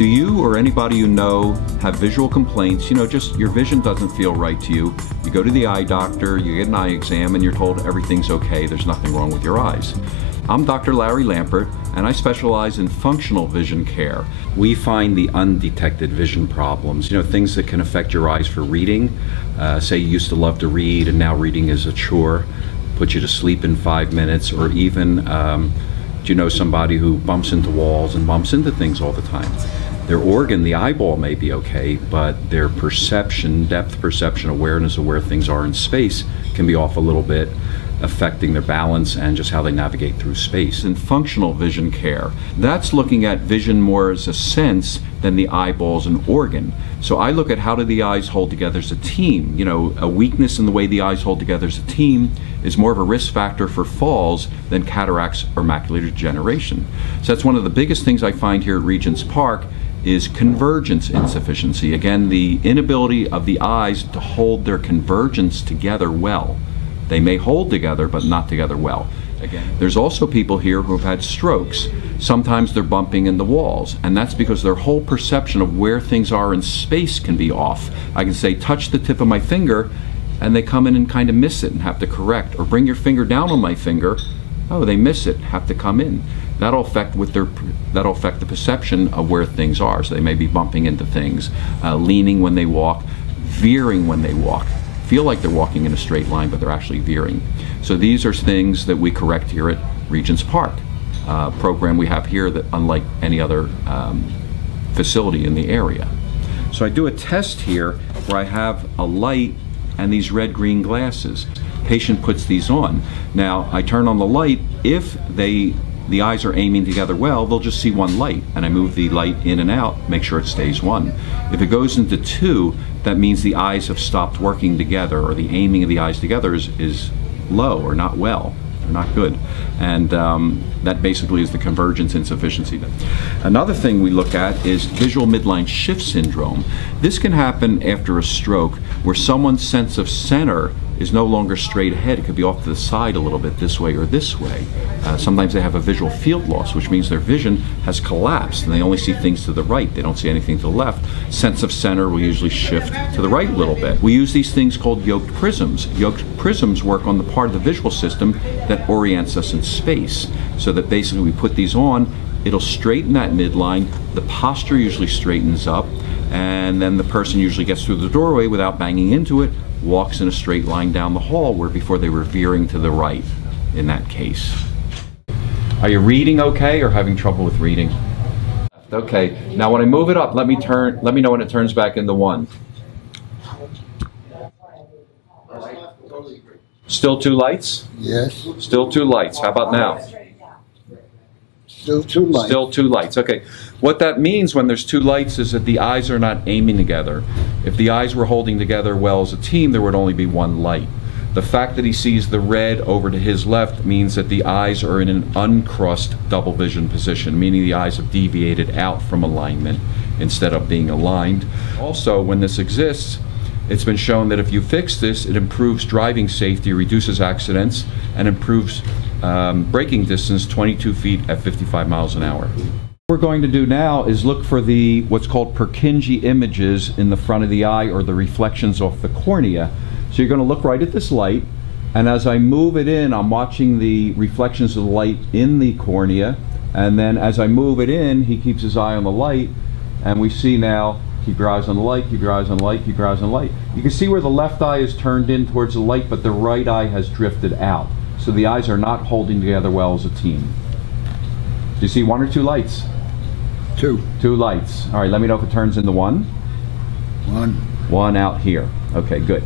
Do you or anybody you know have visual complaints? You know, just your vision doesn't feel right to you. You go to the eye doctor, you get an eye exam, and you're told everything's okay, there's nothing wrong with your eyes. I'm Dr. Larry Lampert, and I specialize in functional vision care. We find the undetected vision problems, you know, things that can affect your eyes for reading. Say you used to love to read and now reading is a chore, put you to sleep in 5 minutes, or even, do you know somebody who bumps into walls and bumps into things all the time? Their organ, the eyeball, may be okay, but their perception, depth perception, awareness of where things are in space can be off a little bit, affecting their balance and just how they navigate through space. In functional vision care, that's looking at vision more as a sense than the eyeball's an organ. So I look at how do the eyes hold together as a team. You know, a weakness in the way the eyes hold together as a team is more of a risk factor for falls than cataracts or macular degeneration. So that's one of the biggest things I find here at Regents Park is convergence insufficiency. Again, the inability of the eyes to hold their convergence together well. They may hold together, but not together well. Again, there's also people here who have had strokes. Sometimes they're bumping into walls, and that's because their whole perception of where things are in space can be off. I can say, touch the tip of my finger, and they come in and kind of miss it and have to correct. Or bring your finger down on my finger, oh, they miss it, have to come in. That'll affect the perception of where things are. So they may be bumping into things, leaning when they walk, veering when they walk. Feel like they're walking in a straight line, but they're actually veering. So these are things that we correct here at Regents Park. Program we have here that unlike any other facility in the area. So I do a test here where I have a light and these red-green glasses. Patient puts these on. Now I turn on the light. If the eyes are aiming together well, they'll just see one light, and I move the light in and out, make sure it stays one. If it goes into two, that means the eyes have stopped working together, or the aiming of the eyes together is low or not well, or not good. And that basically is the convergence insufficiency. Another thing we look at is visual midline shift syndrome. This can happen after a stroke where someone's sense of center is no longer straight ahead. It could be off to the side a little bit, this way or this way. Sometimes they have a visual field loss, which means their vision has collapsed and they only see things to the right. They don't see anything to the left. Sense of center will usually shift to the right a little bit. We use these things called yoked prisms. Yoked prisms work on the part of the visual system that orients us in space. So that basically we put these on, it'll straighten that midline, the posture usually straightens up, and then the person usually gets through the doorway without banging into it, walks in a straight line down the hall, where before they were veering to the right in that case. Are you reading okay or having trouble with reading? Okay, now when I move it up, let me know when it turns back into one. Still two lights? Yes. Still two lights. How about now? Still two lights. Still two lights. Okay. What that means when there's two lights is that the eyes are not aiming together. If the eyes were holding together well as a team, there would only be one light. The fact that he sees the red over to his left means that the eyes are in an uncrossed double vision position, meaning the eyes have deviated out from alignment instead of being aligned. Also, when this exists, it's been shown that if you fix this, it improves driving safety, reduces accidents, and improves braking distance 22 feet at 55 miles an hour. What we're going to do now is look for what's called Purkinje images in the front of the eye, or the reflections off the cornea. So you're going to look right at this light, and as I move it in, I'm watching the reflections of the light in the cornea, and then as I move it in, he keeps his eye on the light, and we see now, keep your eyes on the light, keep your eyes on the light, keep your eyes on the light. You can see where the left eye is turned in towards the light, but the right eye has drifted out. So the eyes are not holding together well as a team. Do you see one or two lights? Two. Two lights. All right, let me know if it turns into one. One. One out here. Okay, good.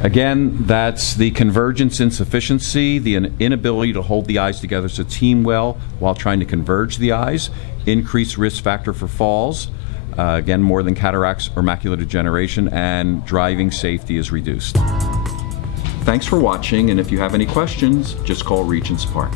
Again, that's the convergence insufficiency, the inability to hold the eyes together as a team well while trying to converge the eyes, increased risk factor for falls, again, more than cataracts or macular degeneration, and driving safety is reduced. Thanks for watching, and if you have any questions, just call Regents Park.